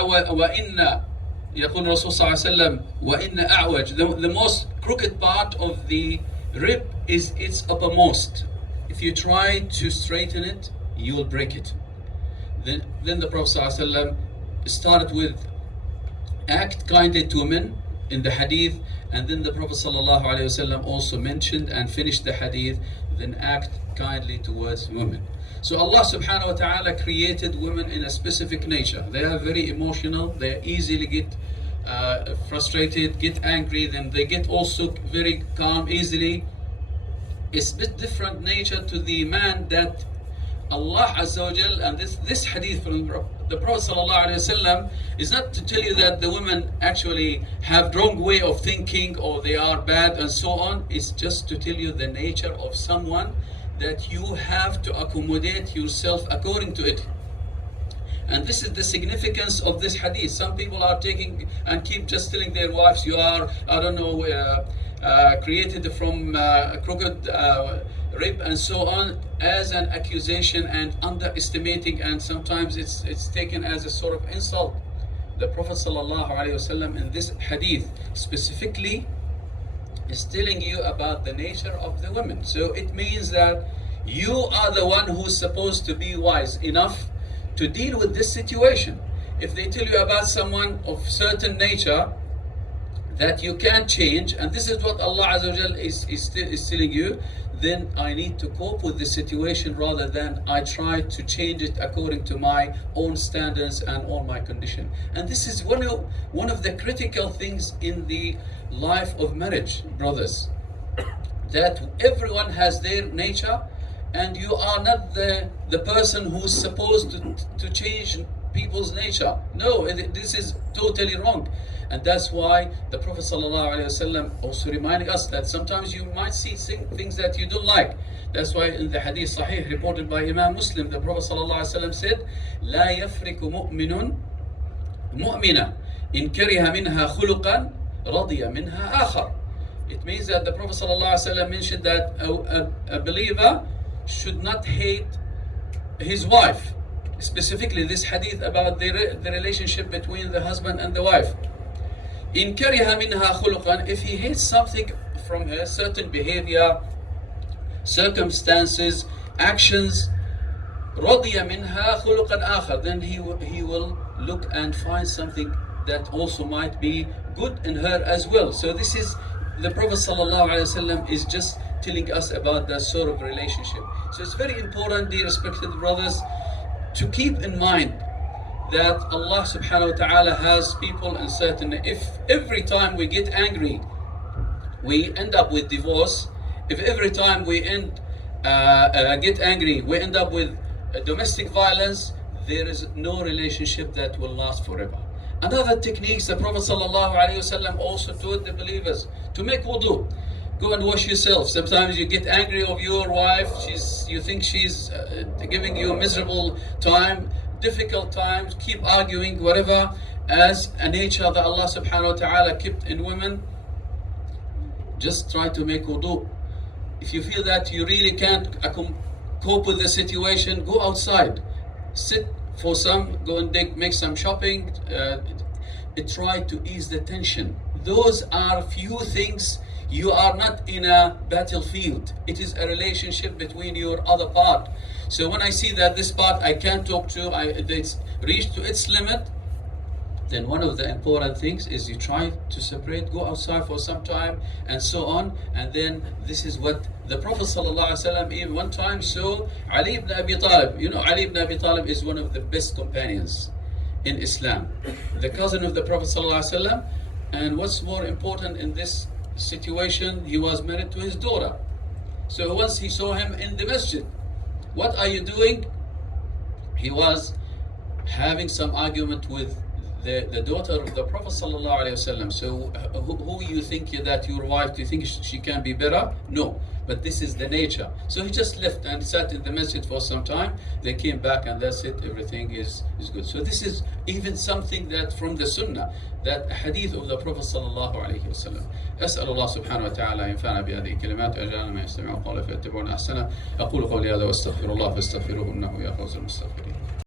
وإن يقول الرسول صلى الله عليه وسلم وإن أعوج, the most crooked part of the rib is its uppermost. If you try to straighten it, you will break it. Then the Prophet صلى الله عليه وسلم started with act kindly to women in the hadith, and then the Prophet sallallahu alaihi wasallam also mentioned and finished the hadith, then act kindly towards women. So Allah subhanahu wa ta'ala created women in a specific nature. They are very emotional, they easily get frustrated, get angry, then they get also very calm easily. It's a bit different nature to the man that Allah Azza wa Jal, and this hadith from the Prophet sallallahu alaihi wasallam is not to tell you that the women actually have wrong way of thinking or they are bad and so on. It's just to tell you the nature of someone that you have to accommodate yourself according to it. And this is the significance of this hadith. Some people are taking and keep just telling their wives, you are, I don't know, created from crooked rib and so on, as an accusation and underestimating, and sometimes it's taken as a sort of insult. The Prophet sallallahu alaihi wasallam in this hadith specifically is telling you about the nature of the women. So it means that you are the one who's supposed to be wise enough to deal with this situation. If they tell you about someone of certain nature that you can't change, and this is what Allah Azza wa Jal is telling you, then I need to cope with the situation rather than I try to change it according to my own standards and all my condition. And this is one of the critical things in the life of marriage, brothers, that everyone has their nature, and you are not the person who's supposed to change people's nature. No, this is totally wrong. And that's why the Prophet ﷺ also reminding us that sometimes you might see things that you don't like. That's why in the hadith sahih reported by Imam Muslim, the Prophet ﷺ said, لا يفرق مؤمن مؤمنا إن كره منها خلقا رضي منها آخر. It means that the Prophet ﷺ mentioned that a believer should not hate his wife. Specifically this hadith about the relationship between the husband and the wife. In kariha minha khuluqan, if he hates something from her, certain behavior, circumstances, actions, radiya minha khuluqan akhar, then he will look and find something that also might be good in her as well. So this is the Prophet sallallahu alaihi wasallam is just telling us about that sort of relationship. So it's very important, dear respected brothers, to keep in mind that Allah subhanahu wa ta'ala has people in certain, if every time we get angry we end up with divorce, if every time we get angry we end up with domestic violence, there is no relationship that will last forever. Another techniques the Prophet sallallahu alaihi wasallam also taught the believers to make wudu. Go and wash yourself. Sometimes you get angry of your wife, you think she's giving you a miserable time, difficult times, keep arguing, whatever, as a nature that Allah subhanahu wa ta'ala kept in women. Just try to make wudu. If you feel that you really can't cope with the situation, go outside, sit for go and make some shopping, try to ease the tension. Those are few things. You are not in a battlefield. It is a relationship between your other part. So when I see that this part I can't talk to, it's reached to its limit, then one of the important things is you try to separate, go outside for some time and so on. And then this is what the Prophet ﷺ even one time saw Ali ibn Abi Talib. You know, Ali ibn Abi Talib is one of the best companions in Islam, the cousin of the Prophet ﷺ. And what's more important in this situation, he was married to his daughter. So once he saw him in the masjid, what are you doing? He was having some argument with the daughter of the Prophet ﷺ. So who you think that your wife, do you think she can be better? No, but this is the nature. So he just left and sat in the masjid for some time. They came back and that's it, everything is good. So this is even something that from the sunnah, that hadith of the Prophet ﷺ. أسأل الله سبحانه وتعالى ينفعنا بهذه الكلمات ويجعلنا ما يستمعون القول فيتبعون أحسنه. أقول قولي هذا وأستغفر الله فاستغفروه إنه يا فوز المستغفرين.